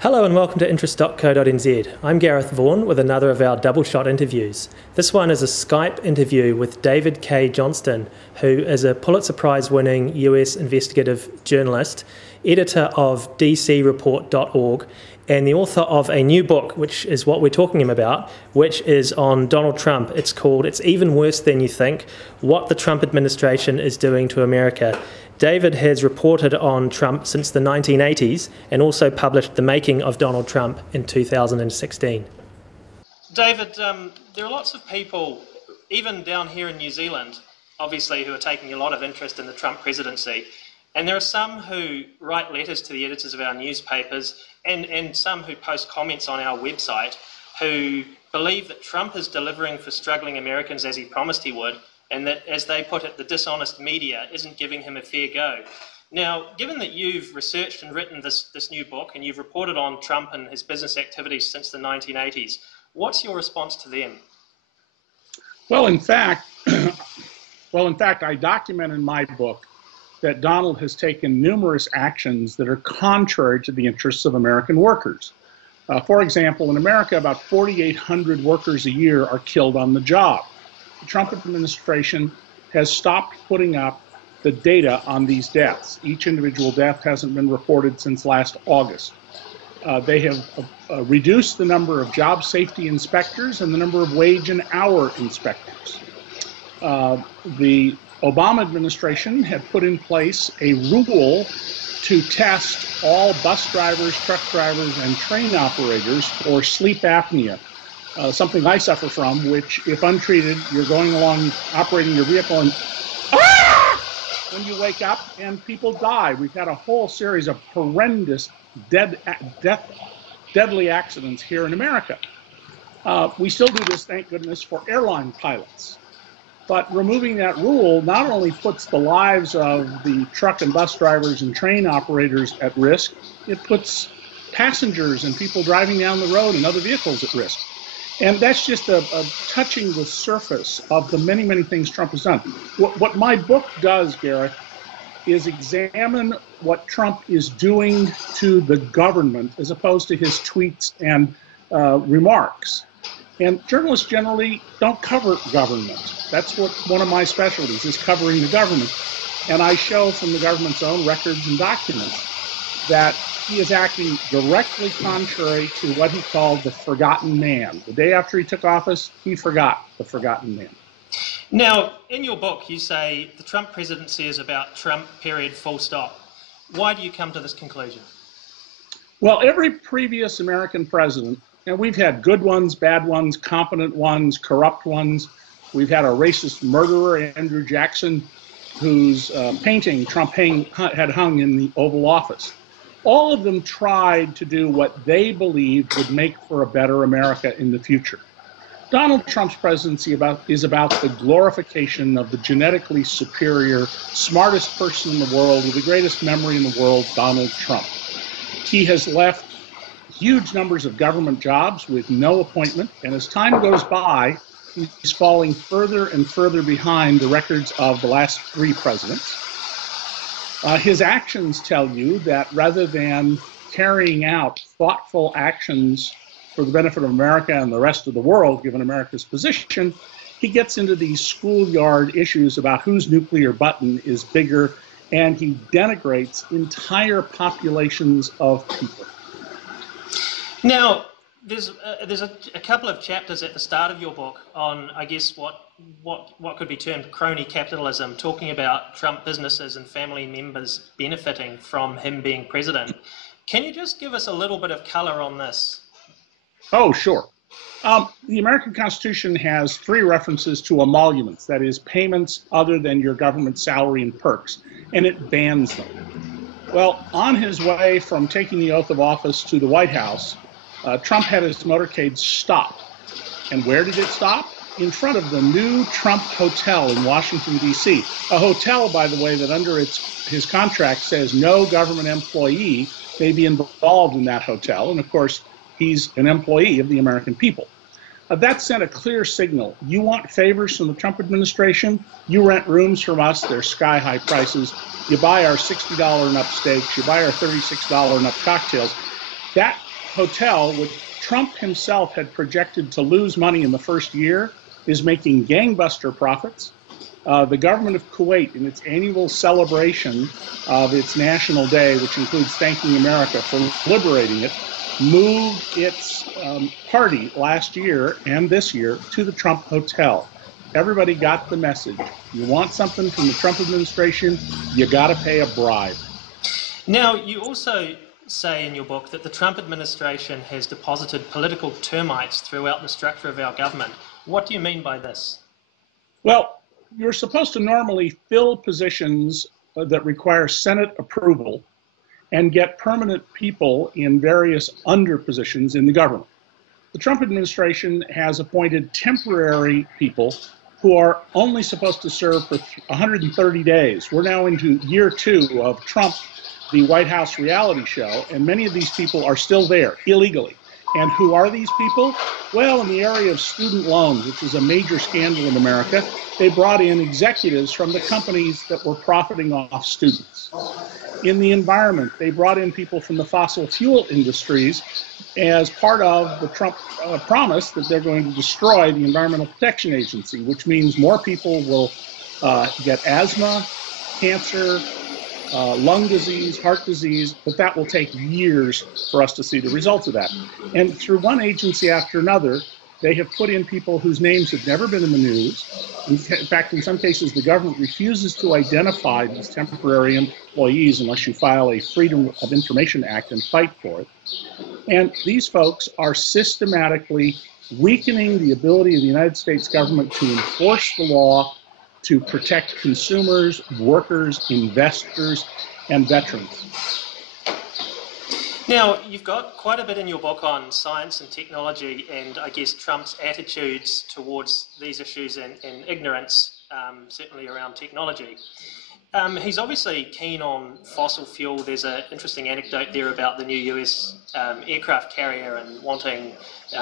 Hello and welcome to interest.co.nz. I'm Gareth Vaughan with another of our double shot interviews. This one is a Skype interview with David K. Johnston, who is a Pulitzer Prize winning US investigative journalist, editor of dcreport.org, and the author of a new book, which is what we're talking about, which is on Donald Trump. It's called It's Even Worse Than You Think: What the Trump Administration is Doing to America. David has reported on Trump since the 1980s and also published The Making of Donald Trump in 2016. David, there are lots of people, even down here in New Zealand, obviously, who are taking a lot of interest in the Trump presidency. And there are some who write letters to the editors of our newspapers and some who post comments on our website who believe that Trump is delivering for struggling Americans as he promised he would, and that, as they put it, the dishonest media isn't giving him a fair go. Now, given that you've researched and written this new book, and you've reported on Trump and his business activities since the 1980s, what's your response to them? Well, in fact, I document in my book that Donald has taken numerous actions that are contrary to the interests of American workers. For example, in America, about 4,800 workers a year are killed on the job. The Trump administration has stopped putting up the data on these deaths. Each individual death hasn't been reported since last August. They have reduced the number of job safety inspectors and the number of wage and hour inspectors. The Obama administration had put in place a rule to test all bus drivers, truck drivers, and train operators for sleep apnea. Something I suffer from, which, if untreated, you're going along operating your vehicle and when you wake up and people die. We've had a whole series of horrendous deadly accidents here in America. We still do this, thank goodness, for airline pilots. But removing that rule not only puts the lives of the truck and bus drivers and train operators at risk, it puts passengers and people driving down the road and other vehicles at risk. And that's just touching the surface of the many, many things Trump has done. What my book does, Gareth, is examine what Trump is doing to the government as opposed to his tweets and remarks. And journalists generally don't cover government. That's what one of my specialties is, covering the government. And I show from the government's own records and documents that he is acting directly contrary to what he called the forgotten man. The day after he took office, he forgot the forgotten man. Now, in your book, you say the Trump presidency is about Trump, period, full stop. Why do you come to this conclusion? Well, every previous American president, and we've had good ones, bad ones, competent ones, corrupt ones. We've had a racist murderer, Andrew Jackson, whose painting Trump had hung in the Oval Office. All of them tried to do what they believed would make for a better America in the future. Donald Trump's presidency is about the glorification of the genetically superior, smartest person in the world with the greatest memory in the world, Donald Trump. He has left huge numbers of government jobs with no appointment, and as time goes by, he's falling further and further behind the records of the last three presidents. His actions tell you that rather than carrying out thoughtful actions for the benefit of America and the rest of the world, given America's position, he gets into these schoolyard issues about whose nuclear button is bigger, and he denigrates entire populations of people. Now, there's a couple of chapters at the start of your book on, I guess, what could be termed crony capitalism, talking about Trump businesses and family members benefiting from him being president. Can you just give us a little bit of color on this? Oh, sure. The American Constitution has three references to emoluments, that is, payments other than your government salary and perks, and it bans them. Well, on his way from taking the oath of office to the White House, Trump had his motorcade stopped. And where did it stop? In front of the new Trump Hotel in Washington, D.C. A hotel, by the way, that under his contract says no government employee may be involved in that hotel. And, of course, he's an employee of the American people. That sent a clear signal. You want favors from the Trump administration? You rent rooms from us. They're sky-high prices. You buy our $60 and up steaks. You buy our $36 and up cocktails. That hotel, which Trump himself had projected to lose money in the first year, is making gangbuster profits. The government of Kuwait, in its annual celebration of its National Day, which includes thanking America for liberating it, moved its party last year and this year to the Trump Hotel. Everybody got the message. You want something from the Trump administration, you got to pay a bribe. Now, you also say in your book that the Trump administration has deposited political termites throughout the structure of our government. What do you mean by this? Well, you're supposed to normally fill positions that require Senate approval and get permanent people in various under positions in the government. The Trump administration has appointed temporary people who are only supposed to serve for 130 days. We're now into year 2 of Trump, the White House reality show, and many of these people are still there illegally. And who are these people? Well, in the area of student loans, which is a major scandal in America, they brought in executives from the companies that were profiting off students. In the environment, they brought in people from the fossil fuel industries as part of the Trump promise that they're going to destroy the Environmental Protection Agency, which means more people will get asthma, cancer, lung disease, heart disease, but that will take years for us to see the results of that. And through one agency after another, they have put in people whose names have never been in the news. In fact, in some cases, the government refuses to identify these temporary employees unless you file a Freedom of Information Act and fight for it. And these folks are systematically weakening the ability of the United States government to enforce the law, to protect consumers, workers, investors, and veterans. Now, you've got quite a bit in your book on science and technology and, I guess, Trump's attitudes towards these issues and ignorance, certainly around technology. He's obviously keen on fossil fuel. There's an interesting anecdote there about the new US aircraft carrier and wanting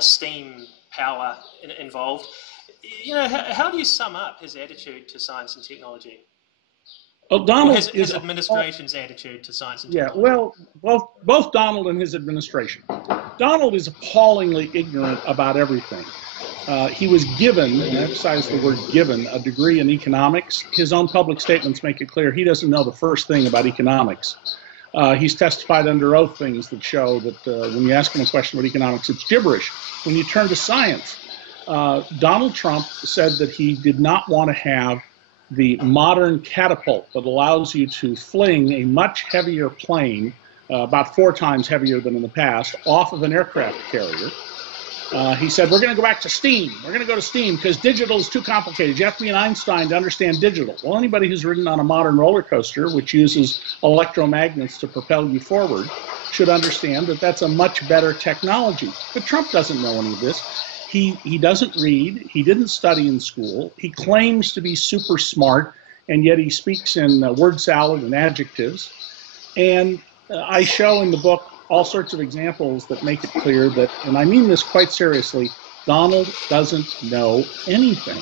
steam power involved. You know, how do you sum up his attitude to science and technology? Well, Donald his administration's attitude to science and technology. Yeah, well, both Donald and his administration. Donald is appallingly ignorant about everything. He was given, and I emphasize the word given, a degree in economics. His own public statements make it clear he doesn't know the first thing about economics. He's testified under oath things that show that when you ask him a question about economics, it's gibberish. When you turn to science, Donald Trump said that he did not want to have the modern catapult that allows you to fling a much heavier plane, about 4 times heavier than in the past, off of an aircraft carrier. He said, we're going to go back to steam. We're going to go to steam because digital is too complicated. You have to be an Einstein to understand digital. Well, anybody who's ridden on a modern roller coaster, which uses electromagnets to propel you forward, should understand that that's a much better technology. But Trump doesn't know any of this. He doesn't read. He didn't study in school. He claims to be super smart, and yet he speaks in word salad and adjectives. And I show in the book all sorts of examples that make it clear that, and I mean this quite seriously, Donald doesn't know anything.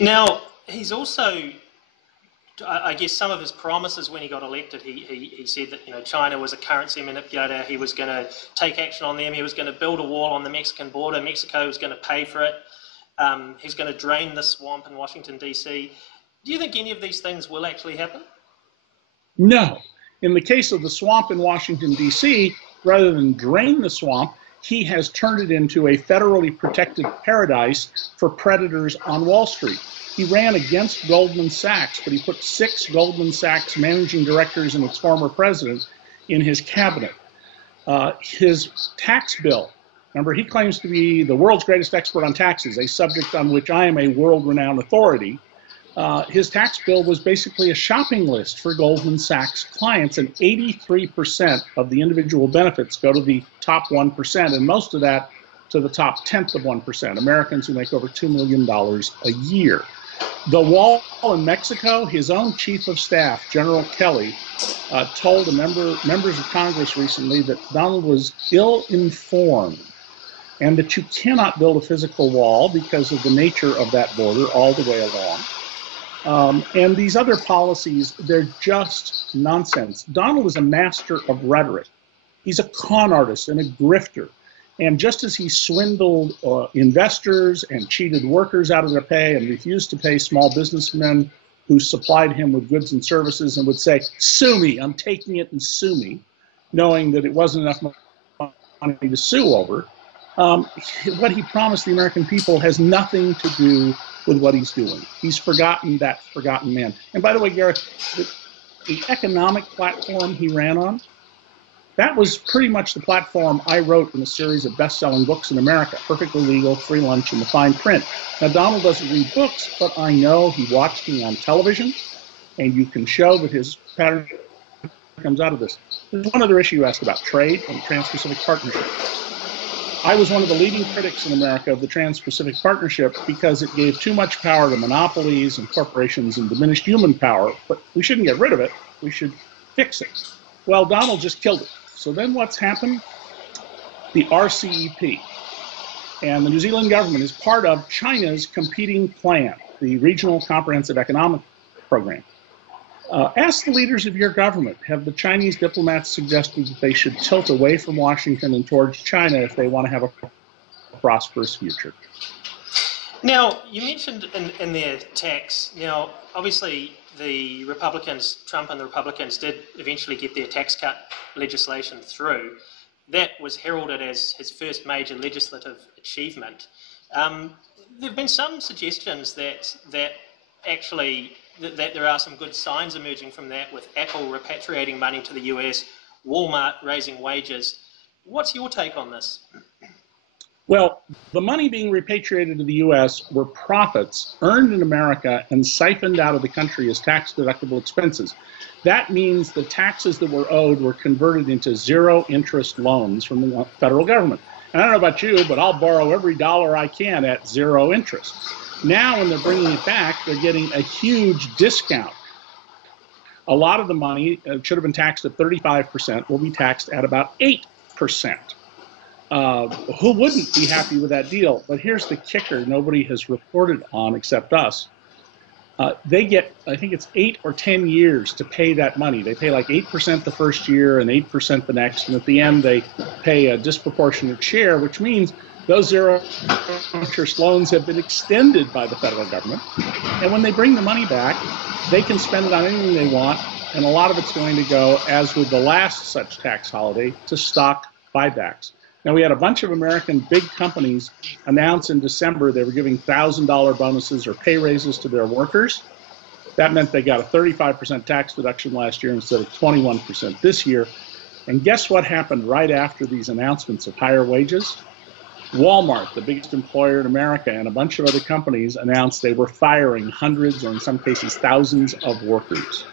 Now, he's also, I guess some of his promises when he got elected, he said that China was a currency manipulator. He was going to take action on them. He was going to build a wall on the Mexican border. Mexico was going to pay for it. He's going to drain the swamp in Washington, D.C. Do you think any of these things will actually happen? No. In the case of the swamp in Washington, D.C., rather than drain the swamp, he has turned it into a federally protected paradise for predators on Wall Street. He ran against Goldman Sachs, but he put 6 Goldman Sachs managing directors and its former president in his cabinet. His tax bill, remember, he claims to be the world's greatest expert on taxes, a subject on which I am a world-renowned authority. His tax bill was basically a shopping list for Goldman Sachs clients, and 83% of the individual benefits go to the top 1%, and most of that to the top 10th of 1%, Americans who make over $2 million a year. The wall in Mexico, his own chief of staff, General Kelly, told members of Congress recently that Donald was ill-informed and that you cannot build a physical wall because of the nature of that border all the way along. And these other policies, they're just nonsense. Donald is a master of rhetoric. He's a con artist and a grifter. And just as he swindled investors and cheated workers out of their pay and refused to pay small businessmen who supplied him with goods and services and would say, sue me, I'm taking it and sue me, knowing that it wasn't enough money to sue over, what he promised the American people has nothing to do with what he's doing. He's forgotten that forgotten man. And by the way, Gareth, the economic platform he ran on, that was pretty much the platform I wrote in a series of best-selling books in America, Perfectly Legal, Free Lunch, and The Fine Print. Now, Donald doesn't read books, but I know he watched me on television, and you can show that his pattern comes out of this. There's one other issue you asked about, trade and Trans-Pacific Partnership. I was one of the leading critics in America of the Trans-Pacific Partnership because it gave too much power to monopolies and corporations and diminished human power, but we shouldn't get rid of it. We should fix it. Well, Donald just killed it. So then what's happened? The RCEP and the New Zealand government is part of China's competing plan, the Regional Comprehensive Economic Program. Ask the leaders of your government, have the Chinese diplomats suggested that they should tilt away from Washington and towards China if they want to have a prosperous future? Now, you mentioned in their tax, now, obviously, the Republicans, Trump and the Republicans, did eventually get their tax cut legislation through. That was heralded as his first major legislative achievement. There have been some suggestions that actually that there are some good signs emerging from that, with Apple repatriating money to the US, Walmart raising wages. What's your take on this? Well, the money being repatriated to the U.S. were profits earned in America and siphoned out of the country as tax-deductible expenses. That means the taxes that were owed were converted into zero-interest loans from the federal government. And I don't know about you, but I'll borrow every dollar I can at zero interest. Now, when they're bringing it back, they're getting a huge discount. A lot of the money should have been taxed at 35%, will be taxed at about 8%. Who wouldn't be happy with that deal? But here's the kicker nobody has reported on except us. They get, I think it's 8 or 10 years to pay that money. They pay like 8% the first year and 8% the next, and at the end they pay a disproportionate share, which means those zero-interest loans have been extended by the federal government. And when they bring the money back, they can spend it on anything they want, and a lot of it's going to go, as with the last such tax holiday, to stock buybacks. Now, we had a bunch of American big companies announce in December they were giving $1,000 bonuses or pay raises to their workers. That meant they got a 35% tax deduction last year instead of 21% this year. And guess what happened right after these announcements of higher wages? Walmart, the biggest employer in America, and a bunch of other companies announced they were firing hundreds or in some cases thousands of workers.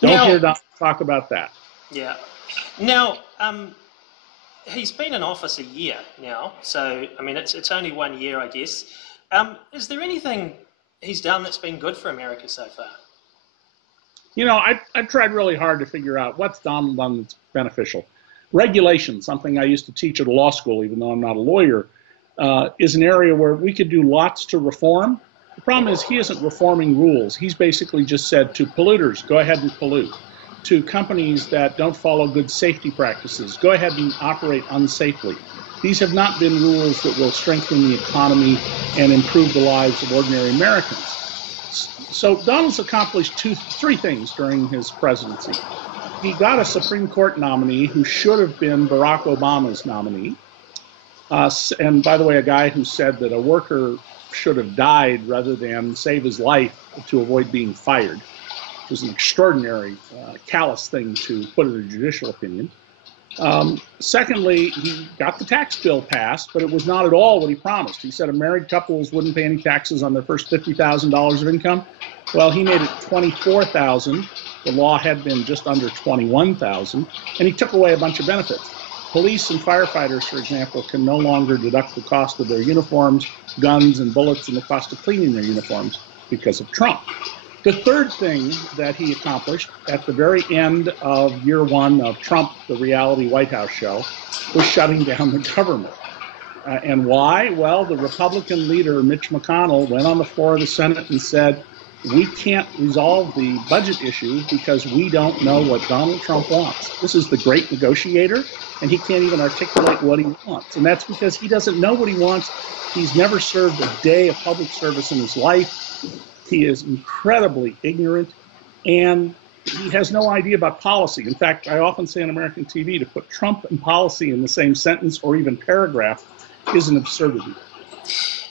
Don't hear Donald talk about that. Yeah. Now, he's been in office a year now, so, I mean, it's only 1 year, I guess. Is there anything he's done that's been good for America so far? You know, I've tried really hard to figure out what's Donald done that's beneficial. Regulation, something I used to teach at a law school, even though I'm not a lawyer, is an area where we could do lots to reform. The problem is he isn't reforming rules. He's basically just said to polluters, go ahead and pollute. To companies that don't follow good safety practices, go ahead and operate unsafely. These have not been rules that will strengthen the economy and improve the lives of ordinary Americans. So Donald's accomplished three things during his presidency. He got a Supreme Court nominee who should have been Barack Obama's nominee. And by the way, a guy who said that a worker should have died rather than save his life to avoid being fired. It was an extraordinary, callous thing to put in a judicial opinion. Secondly, he got the tax bill passed, but it was not at all what he promised. He said married couples wouldn't pay any taxes on their first $50,000 of income. Well, he made it $24,000. The law had been just under $21,000, and he took away a bunch of benefits. Police and firefighters, for example, can no longer deduct the cost of their uniforms, guns, and bullets, and the cost of cleaning their uniforms because of Trump. The third thing that he accomplished at the very end of year one of Trump, the reality White House show, was shutting down the government. And why? Well, the Republican leader, Mitch McConnell, went on the floor of the Senate and said, we can't resolve the budget issue because we don't know what Donald Trump wants. This is the great negotiator, and he can't even articulate what he wants. And that's because he doesn't know what he wants. He's never served a day of public service in his life. He is incredibly ignorant, and he has no idea about policy. In fact, I often say on American TV to put Trump and policy in the same sentence or even paragraph is an absurdity.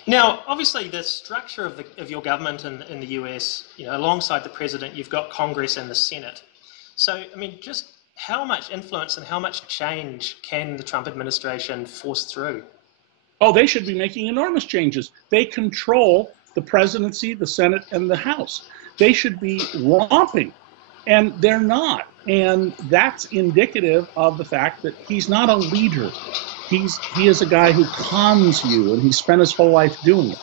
Now, obviously, the structure of your government in the US, alongside the president, you've got Congress and the Senate. So, I mean, just how much influence and how much change can the Trump administration force through? Oh, they should be making enormous changes. They control the presidency, the Senate, and the House. They should be romping, and they're not. And that's indicative of the fact that he's not a leader. He is a guy who cons you, and he spent his whole life doing it.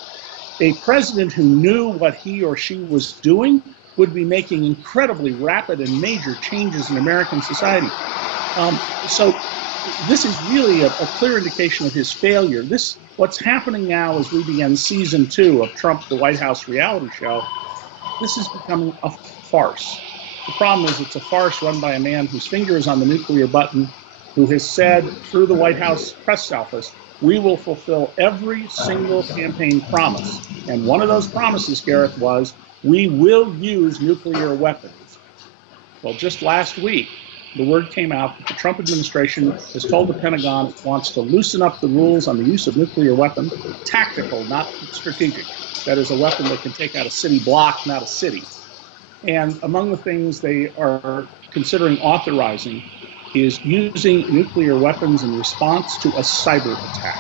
A president who knew what he or she was doing would be making incredibly rapid and major changes in American society. So this is really a clear indication of his failure. What's happening now as we begin season 2 of Trump, the White House reality show, this is becoming a farce. The problem is it's a farce run by a man whose finger is on the nuclear button, who has said through the White House press office, we will fulfill every single campaign promise. And one of those promises, Gareth, was we will use nuclear weapons. Well, just last week, the word came out that the Trump administration has told the Pentagon it wants to loosen up the rules on the use of nuclear weapons, tactical, not strategic. That is a weapon that can take out a city block, not a city. And among the things they are considering authorizing is using nuclear weapons in response to a cyber attack.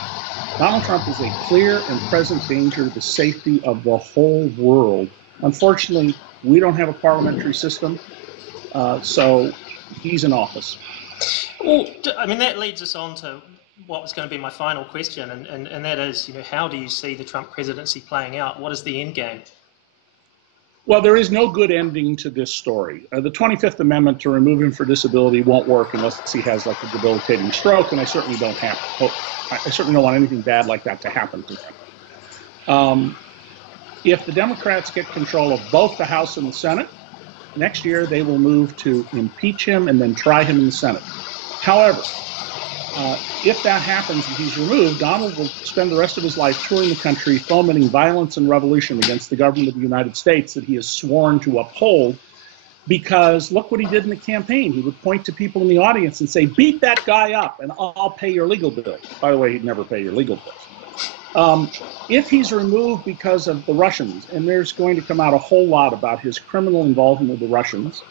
Donald Trump is a clear and present danger to the safety of the whole world. Unfortunately, we don't have a parliamentary system, so he's in office. Well, I mean, that leads us on to what was going to be my final question, and that is, how do you see the Trump presidency playing out? What is the end game? Well, there is no good ending to this story. The 25th Amendment to remove him for disability won't work unless he has like a debilitating stroke, and I certainly don't want anything bad like that to happen to him. If the Democrats get control of both the House and the Senate, next year they will move to impeach him and then try him in the Senate. However, if that happens and he's removed, Donald will spend the rest of his life touring the country fomenting violence and revolution against the government of the United States that he has sworn to uphold, because look what he did in the campaign. He would point to people in the audience and say, beat that guy up and I'll pay your legal bills. By the way, he'd never pay your legal bills. If he's removed because of the Russians, and there's going to come out a whole lot about his criminal involvement with the Russians,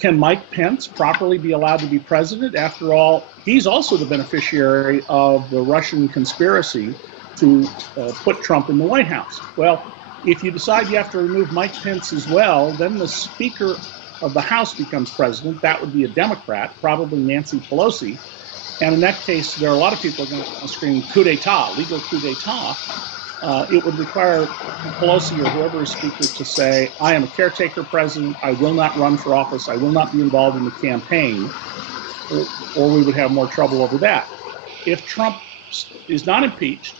can Mike Pence properly be allowed to be president? After all, he's also the beneficiary of the Russian conspiracy to put Trump in the White House. Well, if you decide you have to remove Mike Pence as well, then the Speaker of the House becomes president. That would be a Democrat, probably Nancy Pelosi. And in that case, there are a lot of people who are going to scream coup d'etat, legal coup d'etat. It would require Pelosi or whoever is Speaker to say, I am a caretaker president, I will not run for office, I will not be involved in the campaign, or we would have more trouble over that. If Trump is not impeached,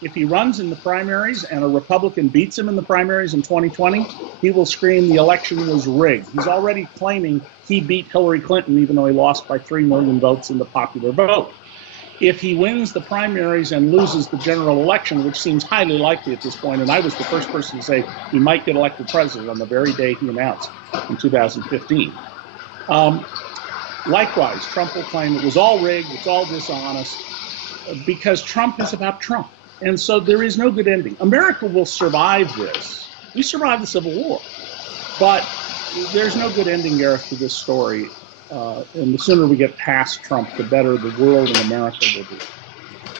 if he runs in the primaries and a Republican beats him in the primaries in 2020, he will scream the election was rigged. He's already claiming he beat Hillary Clinton even though he lost by 3 million votes in the popular vote. If he wins the primaries and loses the general election, which seems highly likely at this point, and I was the first person to say he might get elected president on the very day he announced in 2015. Likewise, Trump will claim it was all rigged, it's all dishonest, because Trump is about Trump. And so there is no good ending. America will survive this. We survived the Civil War. But there's no good ending, Gareth, to this story. And the sooner we get past Trump, the better the world and America will be.